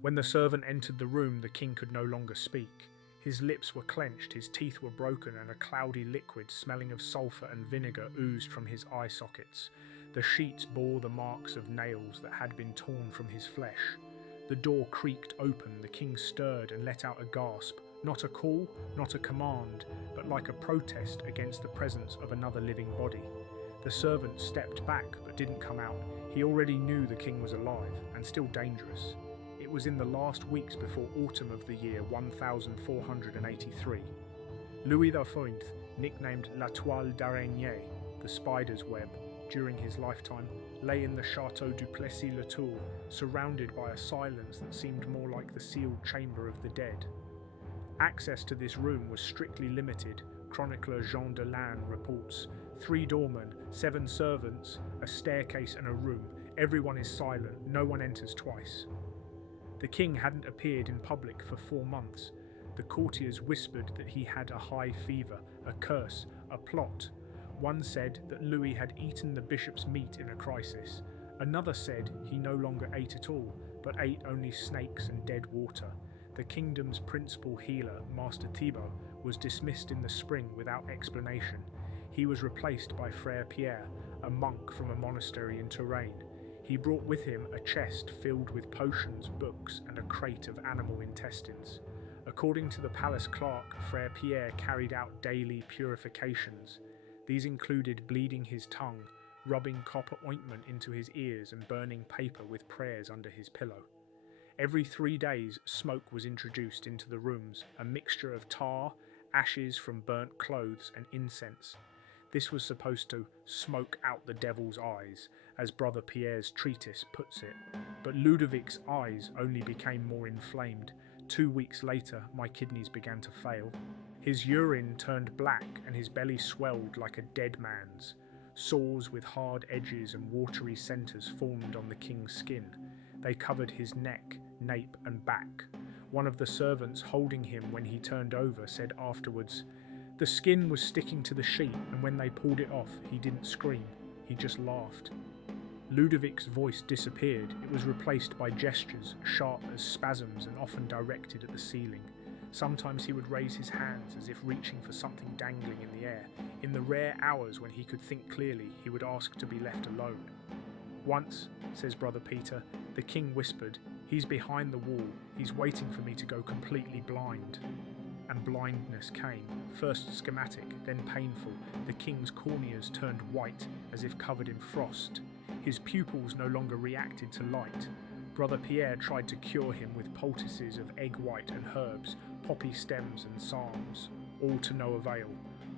When the servant entered the room, the king could no longer speak. His lips were clenched, his teeth were broken, and a cloudy liquid smelling of sulphur and vinegar oozed from his eye sockets. The sheets bore the marks of nails that had been torn from his flesh. The door creaked open, the king stirred and let out a gasp, not a call, not a command, but like a protest against the presence of another living body. The servant stepped back but didn't come out. He already knew the king was alive and still dangerous. It was in the last weeks before autumn of the year 1483. Louis XIV, nicknamed La Toile d'Araignée, the spider's web, during his lifetime, lay in the Château du Plessis-le-Tour, surrounded by a silence that seemed more like the sealed chamber of the dead. Access to this room was strictly limited, chronicler Jean de Lannes reports. 3 doormen, 7 servants, a staircase and a room. Everyone is silent, no one enters twice. The king hadn't appeared in public for 4 months. The courtiers whispered that he had a high fever, a curse, a plot. One said that Louis had eaten the bishop's meat in a crisis. Another said he no longer ate at all, but ate only snakes and dead water. The kingdom's principal healer, Master Thibaut, was dismissed in the spring without explanation. He was replaced by Frère Pierre, a monk from a monastery in Touraine. He brought with him a chest filled with potions, books, and a crate of animal intestines. According to the palace clerk, Frère Pierre carried out daily purifications. These included bleeding his tongue, rubbing copper ointment into his ears, and burning paper with prayers under his pillow. Every 3 days, smoke was introduced into the rooms, a mixture of tar, ashes from burnt clothes, and incense. This was supposed to smoke out the devil's eyes, as Brother Pierre's treatise puts it. But Ludovic's eyes only became more inflamed. 2 weeks later, my kidneys began to fail. His urine turned black and his belly swelled like a dead man's. Sores with hard edges and watery centres formed on the king's skin. They covered his neck, nape and back. One of the servants holding him when he turned over said afterwards, "The skin was sticking to the sheet, and when they pulled it off, he didn't scream, he just laughed." Ludovic's voice disappeared. It was replaced by gestures, sharp as spasms and often directed at the ceiling. Sometimes he would raise his hands as if reaching for something dangling in the air. In the rare hours when he could think clearly, he would ask to be left alone. "Once," says Brother Peter, "the king whispered, 'He's behind the wall, he's waiting for me to go completely blind.'" And blindness came, first schematic, then painful. The king's corneas turned white, as if covered in frost. His pupils no longer reacted to light. Brother Pierre tried to cure him with poultices of egg white and herbs, poppy stems and psalms, all to no avail.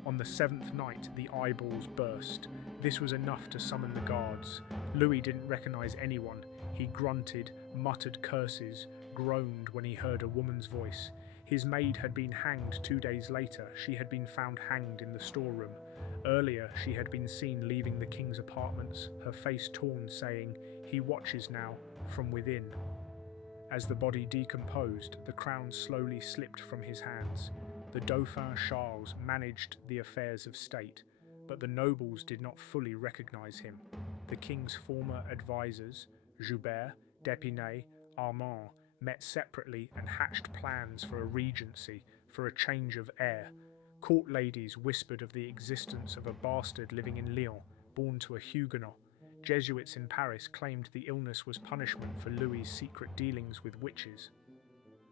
On the 7th night, the eyeballs burst. This was enough to summon the guards. Louis didn't recognize anyone. He grunted, muttered curses, groaned when he heard a woman's voice. His maid had been hanged 2 days later. She had been found hanged in the storeroom. Earlier, she had been seen leaving the king's apartments, her face torn, saying, "He watches now, from within." As the body decomposed, the crown slowly slipped from his hands. The Dauphin Charles managed the affairs of state, but the nobles did not fully recognize him. The king's former advisors, Joubert, d'Épinay, Armand, met separately and hatched plans for a regency, for a change of heir. Court ladies whispered of the existence of a bastard living in Lyon, born to a Huguenot. Jesuits in Paris claimed the illness was punishment for Louis's secret dealings with witches.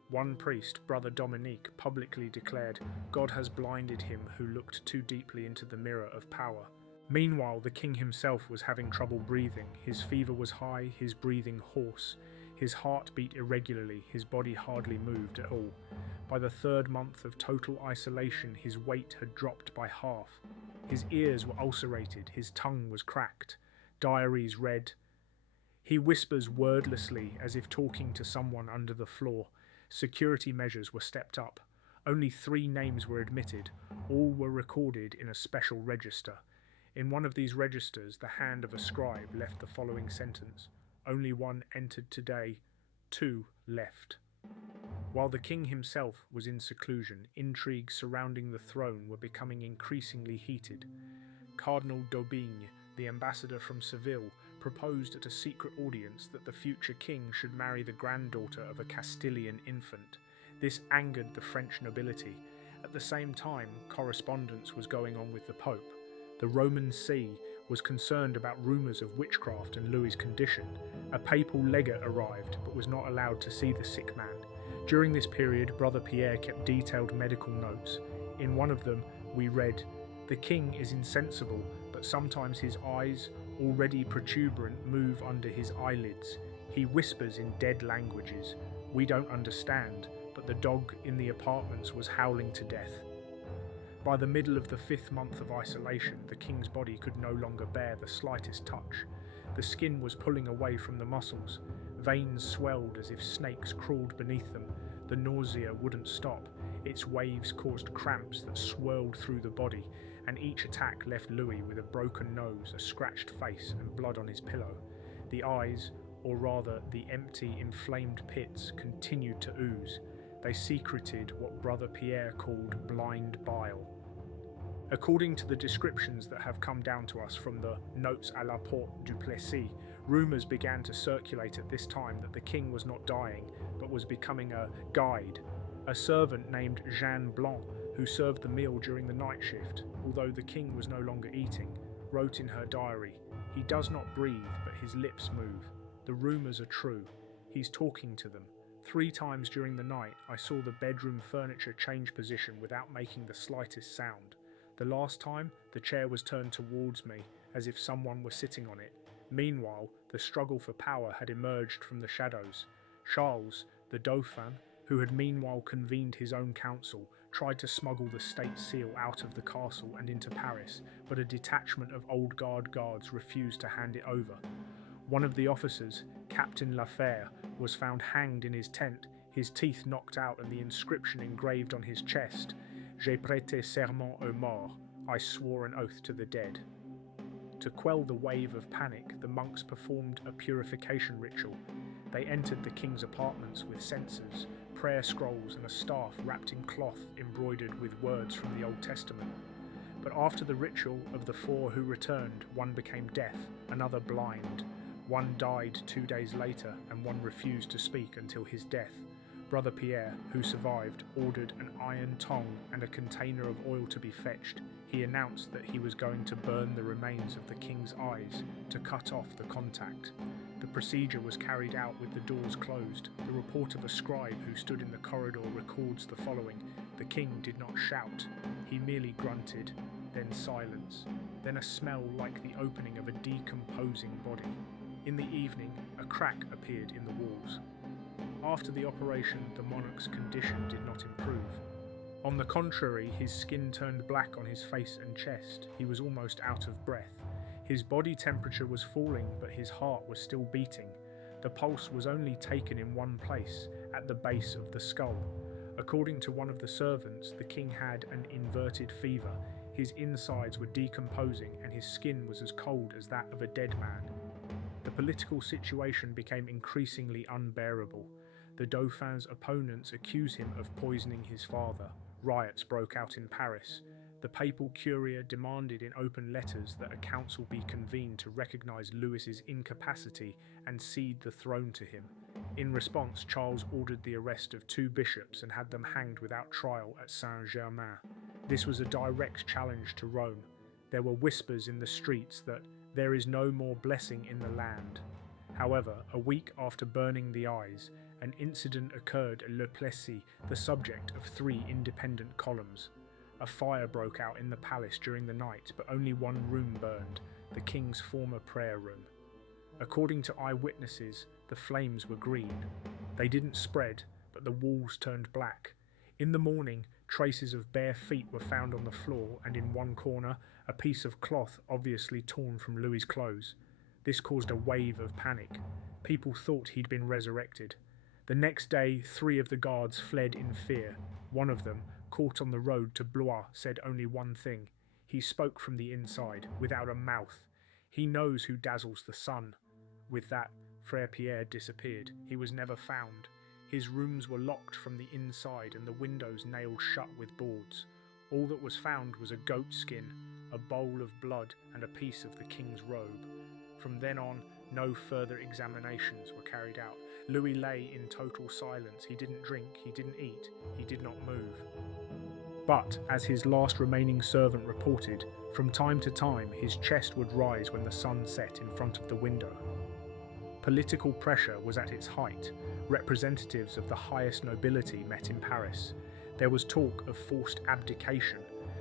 One priest, Brother Dominique, publicly declared, "God has blinded him who looked too deeply into the mirror of power." Meanwhile, the king himself was having trouble breathing. His fever was high, his breathing hoarse. His heart beat irregularly, his body hardly moved at all. By the 3rd month of total isolation, his weight had dropped by half. His ears were ulcerated, his tongue was cracked. Diaries read, "He whispers wordlessly as if talking to someone under the floor." Security measures were stepped up. Only 3 names were admitted. All were recorded in a special register. In one of these registers, the hand of a scribe left the following sentence: "Only 1 entered today, 2 left." While the king himself was in seclusion, intrigues surrounding the throne were becoming increasingly heated. Cardinal d'Aubigne, the ambassador from Seville, proposed at a secret audience that the future king should marry the granddaughter of a Castilian infant. This angered the French nobility. At the same time, correspondence was going on with the Pope. The Roman See was concerned about rumours of witchcraft and Louis's condition. A papal legate arrived, but was not allowed to see the sick man. During this period, Brother Pierre kept detailed medical notes. In one of them, we read, "The king is insensible, but sometimes his eyes, already protuberant, move under his eyelids. He whispers in dead languages. We don't understand, but the dog in the apartments was howling to death." By the middle of the 5th month of isolation, the king's body could no longer bear the slightest touch. The skin was pulling away from the muscles. Veins swelled as if snakes crawled beneath them. The nausea wouldn't stop. Its waves caused cramps that swirled through the body, and each attack left Louis with a broken nose, a scratched face, and blood on his pillow. The eyes, or rather the empty, inflamed pits, continued to ooze. They secreted what Brother Pierre called blind bile. According to the descriptions that have come down to us from the Notes à la Porte du Plessis, rumours began to circulate at this time that the king was not dying, but was becoming a guide. A servant named Jeanne Blanc, who served the meal during the night shift, although the king was no longer eating, wrote in her diary, "He does not breathe, but his lips move. The rumours are true. He's talking to them. 3 times during the night, I saw the bedroom furniture change position without making the slightest sound. The last time, the chair was turned towards me, as if someone were sitting on it. Meanwhile, the struggle for power had emerged from the shadows. Charles, the Dauphin, who had meanwhile convened his own council, tried to smuggle the state seal out of the castle and into Paris, but a detachment of old guard guards refused to hand it over. One of the officers, Captain Lafayette, was found hanged in his tent, his teeth knocked out and the inscription engraved on his chest, "J'ai prêté serment aux morts, I swore an oath to the dead." To quell the wave of panic, the monks performed a purification ritual. They entered the king's apartments with censers, prayer scrolls and a staff wrapped in cloth embroidered with words from the Old Testament. But after the ritual, of the 4 who returned, one became deaf, another blind. One died 2 days later, and one refused to speak until his death. Brother Pierre, who survived, ordered an iron tongue and a container of oil to be fetched. He announced that he was going to burn the remains of the king's eyes to cut off the contact. The procedure was carried out with the doors closed. The report of a scribe who stood in the corridor records the following: "The king did not shout, he merely grunted, then silence, then a smell like the opening of a decomposing body. In the evening, a crack appeared in the walls." After the operation, the monarch's condition did not improve. On the contrary, his skin turned black on his face and chest. He was almost out of breath. His body temperature was falling, but his heart was still beating. The pulse was only taken in one place, at the base of the skull. According to one of the servants, the king had an inverted fever. His insides were decomposing and his skin was as cold as that of a dead man. The political situation became increasingly unbearable. The Dauphin's opponents accused him of poisoning his father. Riots broke out in Paris. The papal curia demanded in open letters that a council be convened to recognise Louis's incapacity and cede the throne to him. In response, Charles ordered the arrest of 2 bishops and had them hanged without trial at Saint-Germain. This was a direct challenge to Rome. There were whispers in the streets that there is no more blessing in the land. However, a week after burning the eyes, an incident occurred at Le Plessis, the subject of 3 independent columns. A fire broke out in the palace during the night, but only one room burned, the king's former prayer room. According to eyewitnesses, the flames were green. They didn't spread, but the walls turned black. In the morning, traces of bare feet were found on the floor, and in one corner, a piece of cloth obviously torn from Louis's clothes. This caused a wave of panic. People thought he'd been resurrected. The next day, 3 of the guards fled in fear. One of them, caught on the road to Blois, said only one thing. He spoke from the inside, without a mouth. He knows who dazzles the sun. With that, Frère Pierre disappeared. He was never found. His rooms were locked from the inside and the windows nailed shut with boards. All that was found was a goat skin, a bowl of blood and a piece of the king's robe. From then on, No further examinations were carried out. Louis lay in total silence. He didn't drink, he didn't eat, he did not move. But, as his last remaining servant reported, from time to time his chest would rise when the sun set in front of the window. Political pressure was at its height. Representatives of the highest nobility met in Paris. There was talk of forced abdication.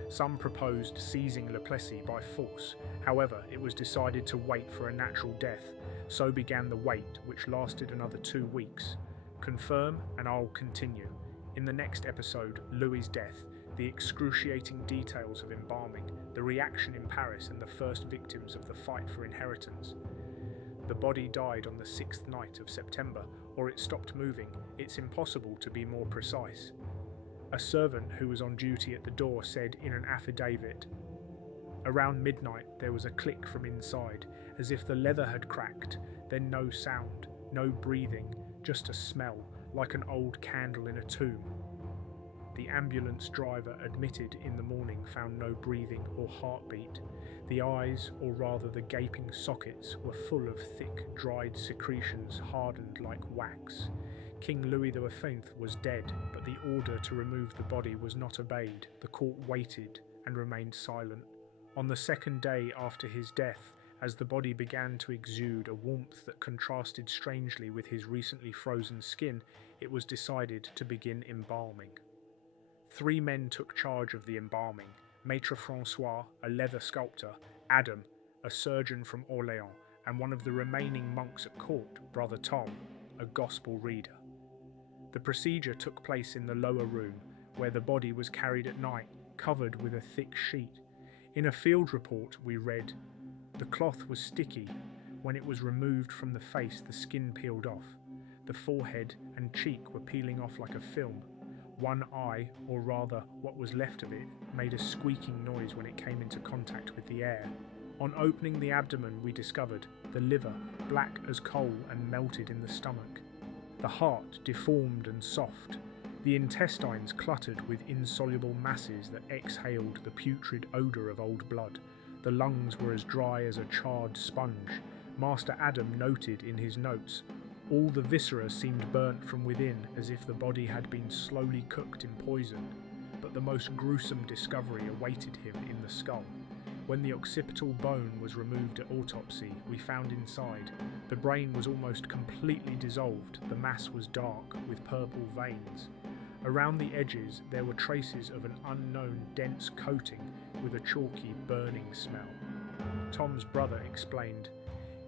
Some proposed seizing Le Plessis by force. However, it was decided to wait for a natural death. So began the wait, which lasted another 2 weeks. Confirm and I'll continue. In the next episode, Louis's death, the excruciating details of embalming, the reaction in Paris and the first victims of the fight for inheritance. The body died on the 6th night of September, or it stopped moving. It's impossible to be more precise. A servant who was on duty at the door said in an affidavit, "Around midnight there was a click from inside, as if the leather had cracked, then no sound, no breathing, just a smell, like an old candle in a tomb." The ambulance driver admitted in the morning found no breathing or heartbeat. The eyes, or rather the gaping sockets, were full of thick, dried secretions hardened like wax. King Louis XV was dead, but the order to remove the body was not obeyed. The court waited and remained silent. On the second day after his death, as the body began to exude a warmth that contrasted strangely with his recently frozen skin, it was decided to begin embalming. 3 men took charge of the embalming: Maître François, a leather sculptor; Adam, a surgeon from Orléans; and one of the remaining monks at court, Brother Tom, a gospel reader. The procedure took place in the lower room, where the body was carried at night, covered with a thick sheet. In a field report we read, "The cloth was sticky. When it was removed from the face, the skin peeled off. The forehead and cheek were peeling off like a film. One eye, or rather what was left of it, made a squeaking noise when it came into contact with the air. On opening the abdomen we discovered the liver, black as coal and melted in the stomach. The heart, deformed and soft. The intestines cluttered with insoluble masses that exhaled the putrid odour of old blood. The lungs were as dry as a charred sponge. Master Adam noted in his notes, all the viscera seemed burnt from within, as if the body had been slowly cooked in poison. But the most gruesome discovery awaited him in the skull. When the occipital bone was removed at autopsy, we found inside, the brain was almost completely dissolved, the mass was dark, with purple veins. Around the edges there were traces of an unknown dense coating with a chalky burning smell. Tom's brother explained,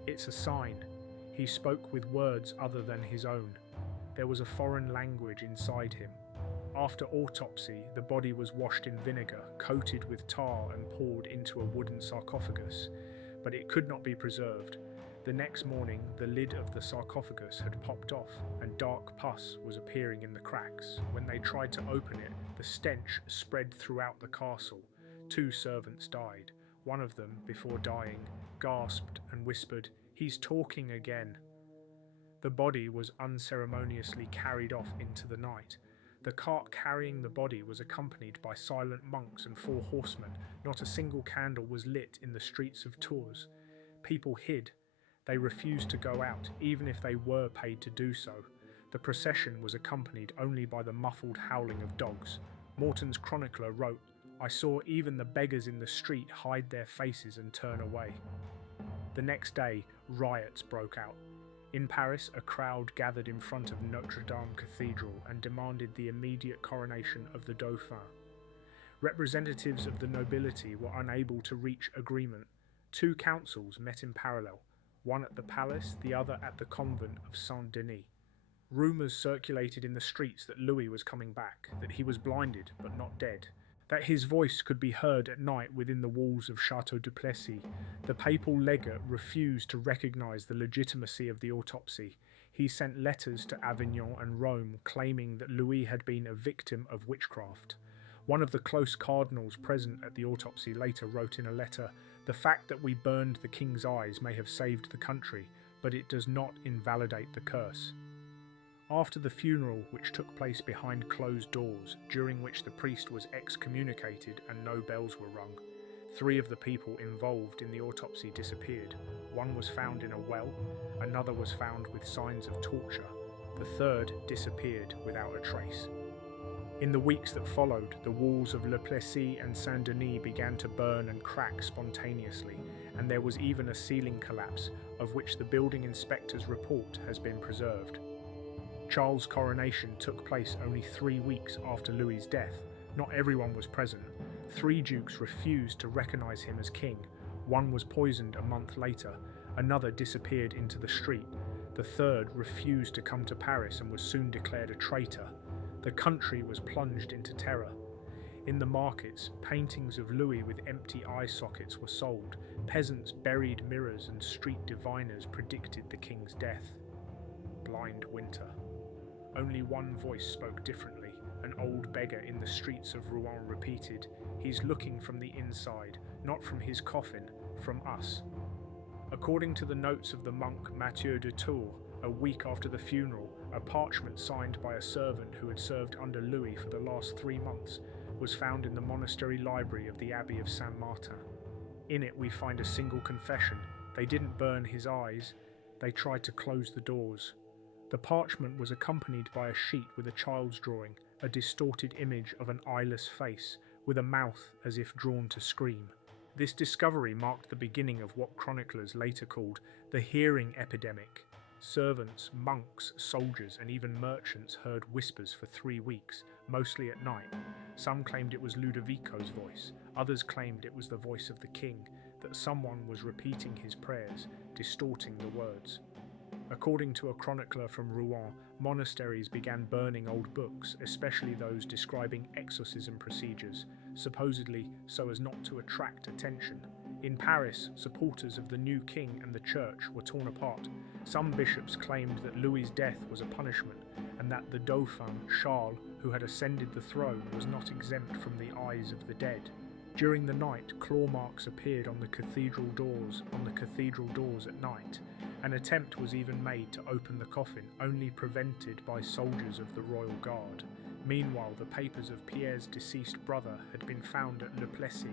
"It's a sign." He spoke with words other than his own. There was a foreign language inside him. After autopsy, the body was washed in vinegar, coated with tar and poured into a wooden sarcophagus, but it could not be preserved. The next morning, the lid of the sarcophagus had popped off and dark pus was appearing in the cracks. When they tried to open it, the stench spread throughout the castle. 2 servants died. One of them, before dying, gasped and whispered, "He's talking again." The body was unceremoniously carried off into the night. The cart carrying the body was accompanied by silent monks and 4 horsemen. Not a single candle was lit in the streets of Tours. People hid. They refused to go out, even if they were paid to do so. The procession was accompanied only by the muffled howling of dogs. Morton's chronicler wrote, "I saw even the beggars in the street hide their faces and turn away." The next day, riots broke out. In Paris, a crowd gathered in front of Notre Dame Cathedral and demanded the immediate coronation of the Dauphin. Representatives of the nobility were unable to reach agreement. 2 councils met in parallel, one at the palace, the other at the convent of Saint-Denis. Rumours circulated in the streets that Louis was coming back, that he was blinded but not dead, that his voice could be heard at night within the walls of Château du Plessis. The papal legate refused to recognise the legitimacy of the autopsy. He sent letters to Avignon and Rome claiming that Louis had been a victim of witchcraft. One of the close cardinals present at the autopsy later wrote in a letter, "The fact that we burned the king's eyes may have saved the country, but it does not invalidate the curse." After the funeral, which took place behind closed doors, during which the priest was excommunicated and no bells were rung, 3 of the people involved in the autopsy disappeared. 1 was found in a well, another was found with signs of torture. The 3rd disappeared without a trace. In the weeks that followed, the walls of Le Plessis and Saint-Denis began to burn and crack spontaneously, and there was even a ceiling collapse, of which the building inspector's report has been preserved. Charles' coronation took place only 3 weeks after Louis's death. Not everyone was present. 3 dukes refused to recognize him as king. 1 was poisoned a month later. Another disappeared into the street. The 3rd refused to come to Paris and was soon declared a traitor. The country was plunged into terror. In the markets, paintings of Louis with empty eye sockets were sold. Peasants buried mirrors and street diviners predicted the king's death. Blind winter. Only one voice spoke differently. An old beggar in the streets of Rouen repeated, "He's looking from the inside, not from his coffin, from us." According to the notes of the monk Mathieu de Tours, a week after the funeral, a parchment signed by a servant who had served under Louis for the last 3 months was found in the monastery library of the Abbey of Saint-Martin. In it we find a single confession. They didn't burn his eyes, they tried to close the doors. The parchment was accompanied by a sheet with a child's drawing, a distorted image of an eyeless face, with a mouth as if drawn to scream. This discovery marked the beginning of what chroniclers later called the hearing epidemic. Servants, monks, soldiers, and even merchants heard whispers for 3 weeks, mostly at night. Some claimed it was Ludovico's voice, others claimed it was the voice of the king, that someone was repeating his prayers, distorting the words. According to a chronicler from Rouen, monasteries began burning old books, especially those describing exorcism procedures, supposedly so as not to attract attention. In Paris, supporters of the new king and the church were torn apart. Some bishops claimed that Louis's death was a punishment, and that the Dauphin, Charles, who had ascended the throne, was not exempt from the eyes of the dead. During the night, claw marks appeared on the cathedral doors at night. An attempt was even made to open the coffin, only prevented by soldiers of the royal guard. Meanwhile, the papers of Pierre's deceased brother had been found at Le Plessis.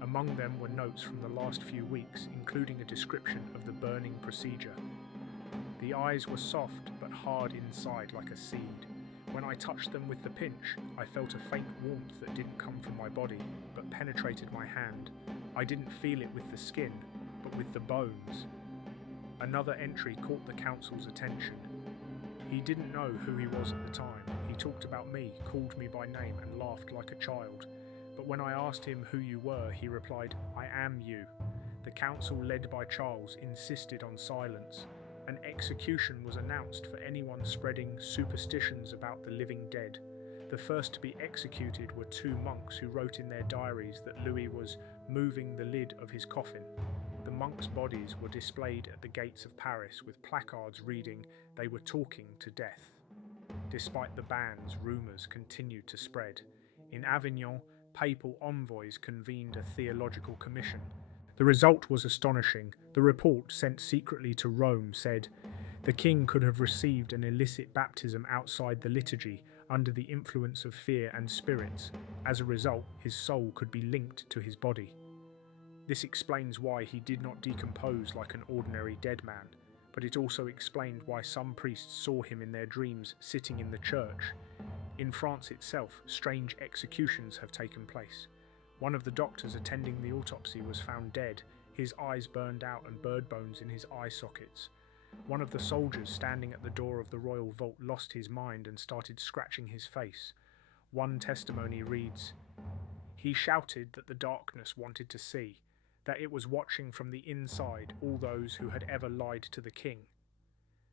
Among them were notes from the last few weeks, including a description of the burning procedure. The eyes were soft but hard inside like a seed. When I touched them with the pinch, I felt a faint warmth that didn't come from my body, but penetrated my hand. I didn't feel it with the skin, but with the bones. Another entry caught the council's attention. He didn't know who he was at the time. He talked about me, called me by name, and laughed like a child. But when I asked him who you were, he replied, "I am you." The council, led by Charles, insisted on silence. An execution was announced for anyone spreading superstitions about the living dead. The first to be executed were 2 monks who wrote in their diaries that Louis was moving the lid of his coffin. The monks' bodies were displayed at the gates of Paris with placards reading, "They were talking to death." Despite the bans, rumours continued to spread. In Avignon, papal envoys convened a theological commission. The result was astonishing. The report, sent secretly to Rome, said, "The king could have received an illicit baptism outside the liturgy, under the influence of fear and spirits. As a result, his soul could be linked to his body." This explains why he did not decompose like an ordinary dead man, but it also explained why some priests saw him in their dreams sitting in the church. In France itself, strange executions have taken place. One of the doctors attending the autopsy was found dead, his eyes burned out and bird bones in his eye sockets. One of the soldiers standing at the door of the royal vault lost his mind and started scratching his face. One testimony reads, "He shouted that the darkness wanted to see, that it was watching from the inside all those who had ever lied to the king."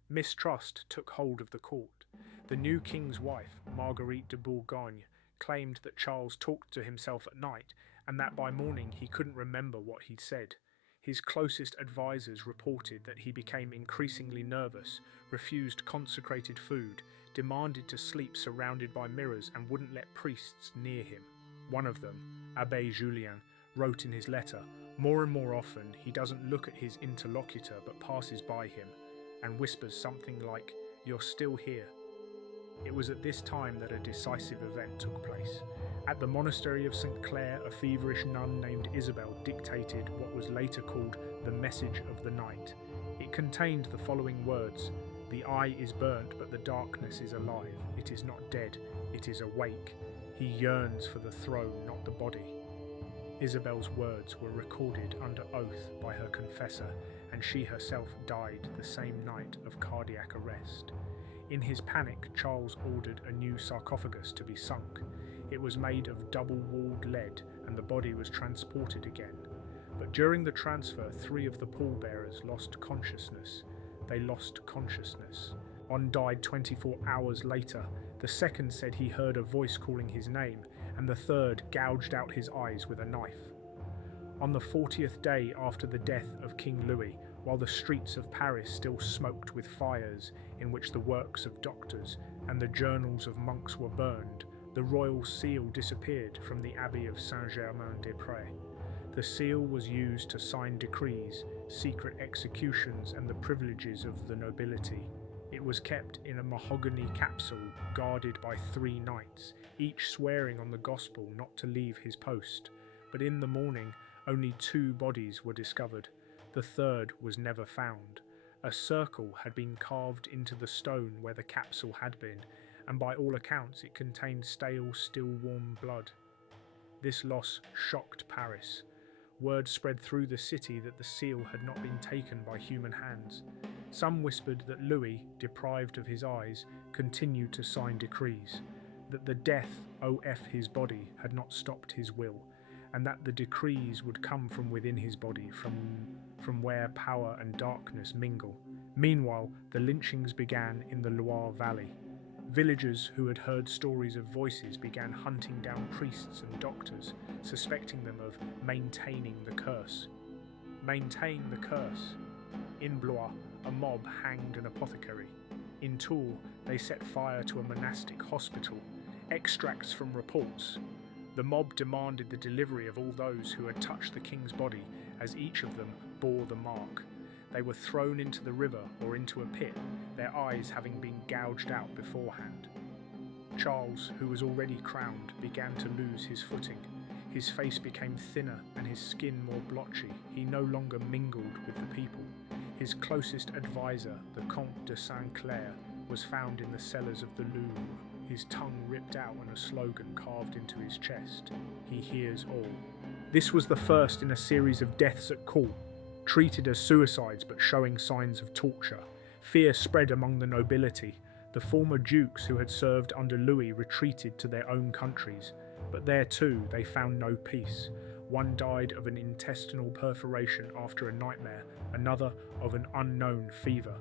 Mistrust took hold of the court. The new king's wife, Marguerite de Bourgogne, claimed that Charles talked to himself at night and that by morning he couldn't remember what he'd said. His closest advisors reported that he became increasingly nervous, refused consecrated food, demanded to sleep surrounded by mirrors and wouldn't let priests near him. One of them, Abbé Julien, wrote in his letter, "More and more often he doesn't look at his interlocutor but passes by him and whispers something like, 'You're still here.'" It was at this time that a decisive event took place. At the monastery of St. Clare, a feverish nun named Isabel dictated what was later called the Message of the Night. It contained the following words: "The eye is burnt, but the darkness is alive. It is not dead, it is awake. He yearns for the throne, not the body." Isabel's words were recorded under oath by her confessor, and she herself died the same night of cardiac arrest. In his panic, Charles ordered a new sarcophagus to be sunk. It was made of double-walled lead, and the body was transported again. But during the transfer, 3 of the pallbearers lost consciousness. They lost consciousness. One died 24 hours later. The second said he heard a voice calling his name, and the third gouged out his eyes with a knife. On the 40th day after the death of King Louis, while the streets of Paris still smoked with fires in which the works of doctors and the journals of monks were burned, the royal seal disappeared from the Abbey of Saint-Germain-des-Prés. The seal was used to sign decrees, secret executions, and the privileges of the nobility. It was kept in a mahogany capsule guarded by 3 knights, each swearing on the gospel not to leave his post. But in the morning, only 2 bodies were discovered. The third was never found. A circle had been carved into the stone where the capsule had been, and by all accounts it contained stale, still warm blood. This loss shocked Paris. Word spread through the city that the seal had not been taken by human hands. Some whispered that Louis, deprived of his eyes, continued to sign decrees, that the death of his body had not stopped his will, and that the decrees would come from within his body, from where power and darkness mingle. Meanwhile, the lynchings began in the Loire Valley. Villagers who had heard stories of voices began hunting down priests and doctors, suspecting them of maintaining the curse. Maintain the curse. In Blois, a mob hanged an apothecary. In Tours, they set fire to a monastic hospital. Extracts from reports. The mob demanded the delivery of all those who had touched the king's body, as each of them bore the mark. They were thrown into the river or into a pit, their eyes having been gouged out beforehand. Charles, who was already crowned, began to lose his footing. His face became thinner and his skin more blotchy. He no longer mingled with the people. His closest advisor, the Comte de Saint-Clair, was found in the cellars of the Louvre, his tongue ripped out and a slogan carved into his chest: "He hears all." This was the first in a series of deaths at court, treated as suicides but showing signs of torture. Fear spread among the nobility. The former dukes who had served under Louis retreated to their own countries, but there too they found no peace. One died of an intestinal perforation after a nightmare, another of an unknown fever.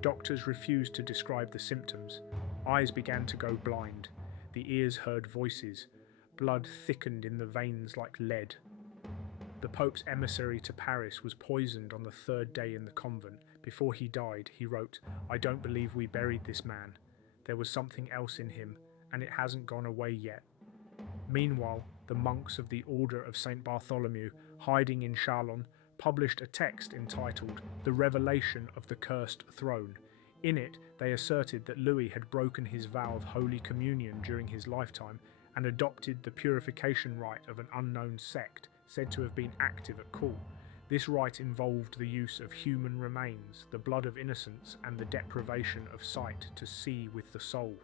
Doctors refused to describe the symptoms. Eyes began to go blind. The ears heard voices. Blood thickened in the veins like lead. The Pope's emissary to Paris was poisoned on the 3rd day in the convent. Before he died, he wrote, "I don't believe we buried this man. There was something else in him, and it hasn't gone away yet." Meanwhile, the monks of the Order of St. Bartholomew, hiding in Chalon, published a text entitled "The Revelation of the Cursed Throne." In it, they asserted that Louis had broken his vow of Holy Communion during his lifetime and adopted the purification rite of an unknown sect said to have been active at court. This rite involved the use of human remains, the blood of innocents, and the deprivation of sight to see with the soul.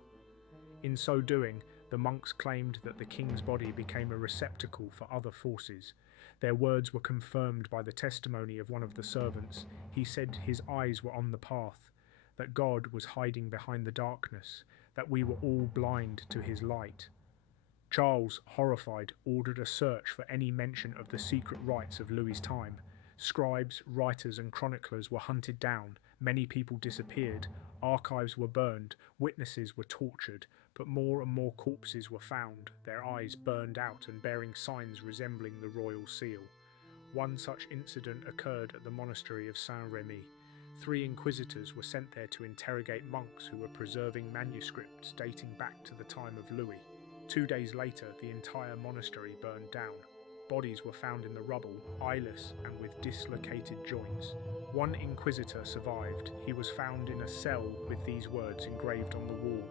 In so doing, the monks claimed that the king's body became a receptacle for other forces. Their words were confirmed by the testimony of one of the servants. He said his eyes were on the path, that God was hiding behind the darkness, that we were all blind to his light. Charles, horrified, ordered a search for any mention of the secret rites of Louis's time. Scribes, writers, and chroniclers were hunted down, many people disappeared, archives were burned, witnesses were tortured, but more and more corpses were found, their eyes burned out and bearing signs resembling the royal seal. One such incident occurred at the monastery of Saint-Remy. 3 inquisitors were sent there to interrogate monks who were preserving manuscripts dating back to the time of Louis. 2 days later, the entire monastery burned down. Bodies were found in the rubble, eyeless and with dislocated joints. One inquisitor survived. He was found in a cell with these words engraved on the wall: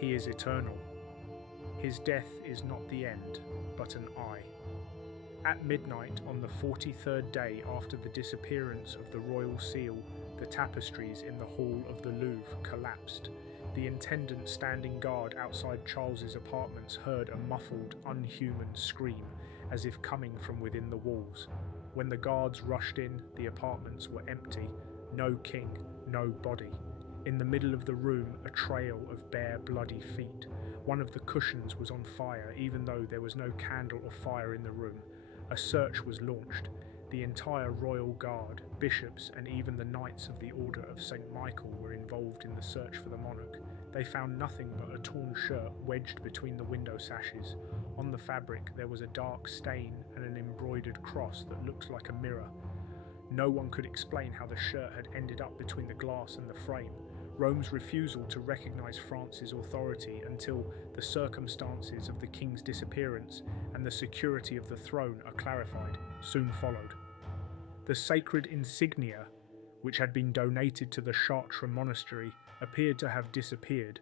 He is eternal. His death is not the end, but an eye. At midnight on the 43rd day after the disappearance of the royal seal, the tapestries in the hall of the Louvre collapsed. The intendant standing guard outside Charles's apartments heard a muffled, unhuman scream, as if coming from within the walls. When the guards rushed in, the apartments were empty. No king, no body. In the middle of the room, a trail of bare, bloody feet. One of the cushions was on fire, even though there was no candle or fire in the room. A search was launched. The entire royal guard, bishops, and even the knights of the Order of St. Michael were involved in the search for the monarch. They found nothing but a torn shirt wedged between the window sashes. On the fabric there was a dark stain and an embroidered cross that looked like a mirror. No one could explain how the shirt had ended up between the glass and the frame. Rome's refusal to recognise France's authority until the circumstances of the king's disappearance and the security of the throne are clarified soon followed. The sacred insignia, which had been donated to the Chartres monastery, appeared to have disappeared.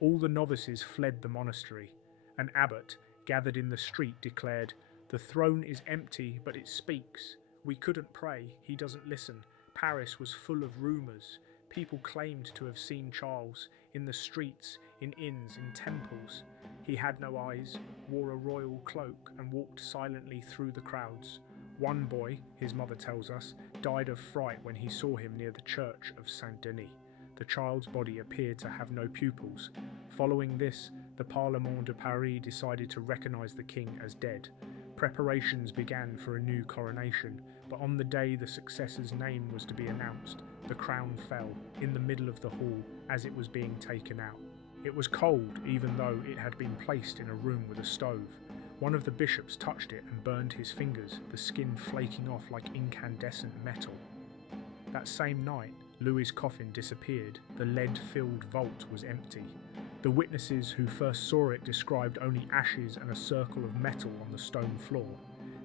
All the novices fled the monastery. An abbot, gathered in the street, declared, "The throne is empty, but it speaks. We couldn't pray, he doesn't listen." Paris was full of rumours. People claimed to have seen Charles in the streets, in inns, in temples. He had no eyes, wore a royal cloak, and walked silently through the crowds. One boy, his mother tells us, died of fright when he saw him near the church of Saint-Denis. The child's body appeared to have no pupils. Following this, the Parlement de Paris decided to recognise the king as dead. Preparations began for a new coronation, but on the day the successor's name was to be announced, the crown fell in the middle of the hall as it was being taken out. It was cold, even though it had been placed in a room with a stove. One of the bishops touched it and burned his fingers, the skin flaking off like incandescent metal. That same night, Louis's coffin disappeared. The lead-filled vault was empty. The witnesses who first saw it described only ashes and a circle of metal on the stone floor.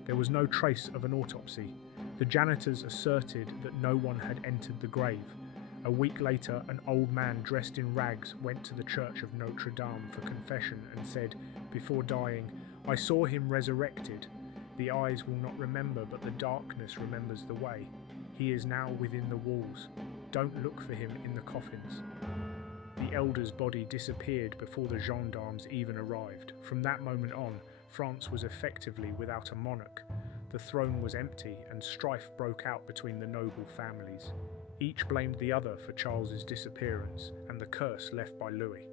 There was no trace of an autopsy. The janitors asserted that no one had entered the grave. A week later, an old man dressed in rags went to the church of Notre Dame for confession and said, before dying, "I saw him resurrected. The eyes will not remember, but the darkness remembers the way. He is now within the walls. Don't look for him in the coffins." The elder's body disappeared before the gendarmes even arrived. From that moment on, France was effectively without a monarch. The throne was empty and strife broke out between the noble families. Each blamed the other for Charles's disappearance and the curse left by Louis.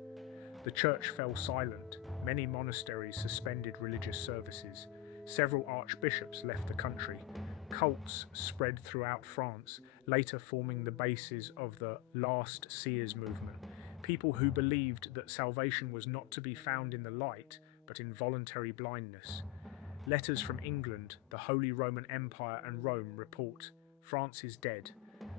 The church fell silent. Many monasteries suspended religious services. Several archbishops left the country. Cults spread throughout France, later forming the basis of the Last Seers movement. People who believed that salvation was not to be found in the light, but in voluntary blindness. Letters from England, the Holy Roman Empire and Rome report, "France is dead,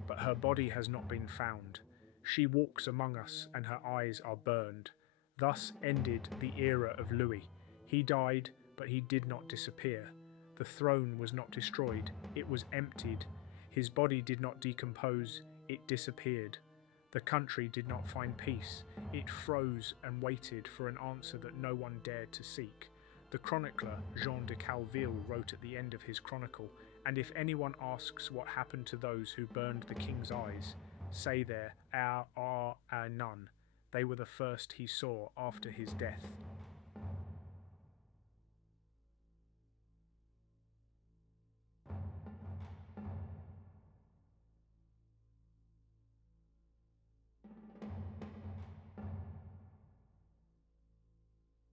but her body has not been found. She walks among us and her eyes are burned." Thus ended the era of Louis. He died, but he did not disappear. The throne was not destroyed, it was emptied. His body did not decompose, it disappeared. The country did not find peace, it froze and waited for an answer that no one dared to seek. The chronicler Jean de Calville wrote at the end of his chronicle, "And if anyone asks what happened to those who burned the king's eyes, say there are none. They were the first he saw after his death."